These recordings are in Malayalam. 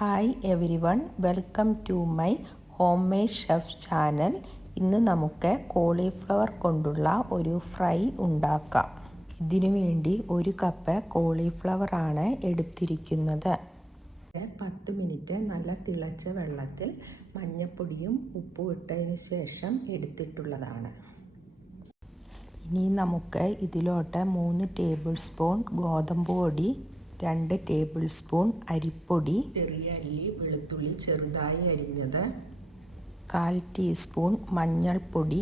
Hi everyone, welcome to my home made chef channel. ഇന്ന് നമുക്ക് കോളിഫ്ലവർ കൊണ്ടുള്ള ഒരു ഫ്രൈ ഉണ്ടാക്കാം. ഇതിനു വേണ്ടി 1 കപ്പ് കോളിഫ്ലവർ ആണ് എടുത്തിരിക്കുന്നത്. 10 മിനിറ്റ് നല്ല തിളച്ച വെള്ളത്തിൽ മഞ്ഞൾപ്പൊടിയും ഉപ്പും ഇട്ടതിന് ശേഷം എടുത്തിട്ടുള്ളതാണ്. ഇനി നമുക്ക് ഇതിലോട്ട് 3 ടേബിൾ സ്പൂൺ ഗോതമ്പ് പൊടി, 2 ടേബിൾ സ്പൂൺ അരിപ്പൊടി, ചെറിയ അല്ലി വെളുത്തുള്ളി ചെറുതായി അരിഞ്ഞത്, 1/4 ടീസ്പൂൺ മഞ്ഞൾപ്പൊടി,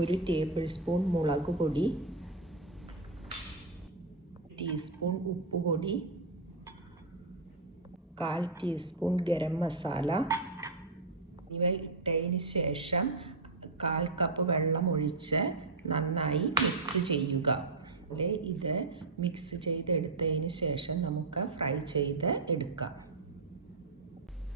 1 ടേബിൾ സ്പൂൺ മുളക് പൊടി, 1 ടീസ്പൂൺ ഉപ്പുപൊടി, 1/4 ടീസ്പൂൺ ഗരം മസാല ഇവ ഇട്ടതിന് ശേഷം 1/4 കപ്പ് വെള്ളം ഒഴിച്ച് നന്നായി മിക്സ് ചെയ്യുക. ഇത് മിക്സ് ചെയ്തെടുത്തതിന് ശേഷം നമുക്ക് ഫ്രൈ ചെയ്ത് എടുക്കാം.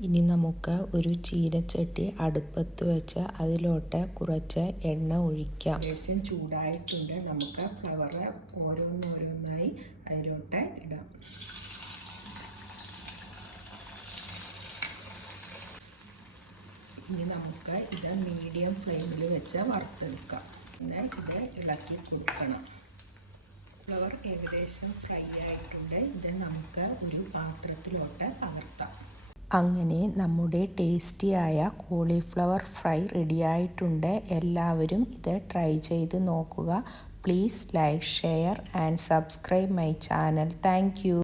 ഇനി നമുക്ക് ഒരു ചീനച്ചട്ടി അടുപ്പത്ത് വെച്ച് അതിലോട്ട് കുറച്ച് എണ്ണ ഒഴിക്കാം. ശേഷം ചൂടായിട്ടുണ്ട്. നമുക്ക് ഫ്ലവർ ഓരോന്നോരോന്നായി അതിലോട്ട് ഇടാം. ഇനി നമുക്ക് ഇത് മീഡിയം ഫ്ലെയിമിൽ വെച്ച് വറുത്തെടുക്കാം. പിന്നെ ഇത് ഇളക്കി കൊടുക്കണം. ഫ്ലവർ ഏകദേശം ഫ്രൈ ആയിട്ടുണ്ട്. ഇത് നമുക്ക് ഒരു പാത്രത്തിലോട്ട് പകർത്താം. അങ്ങനെ നമ്മുടെ ടേസ്റ്റിയായ കോളിഫ്ലവർ ഫ്രൈ റെഡിയായിട്ടുണ്ട്. എല്ലാവരും ഇത് ട്രൈ ചെയ്ത് നോക്കുക. Please like, share and subscribe my channel. Thank you.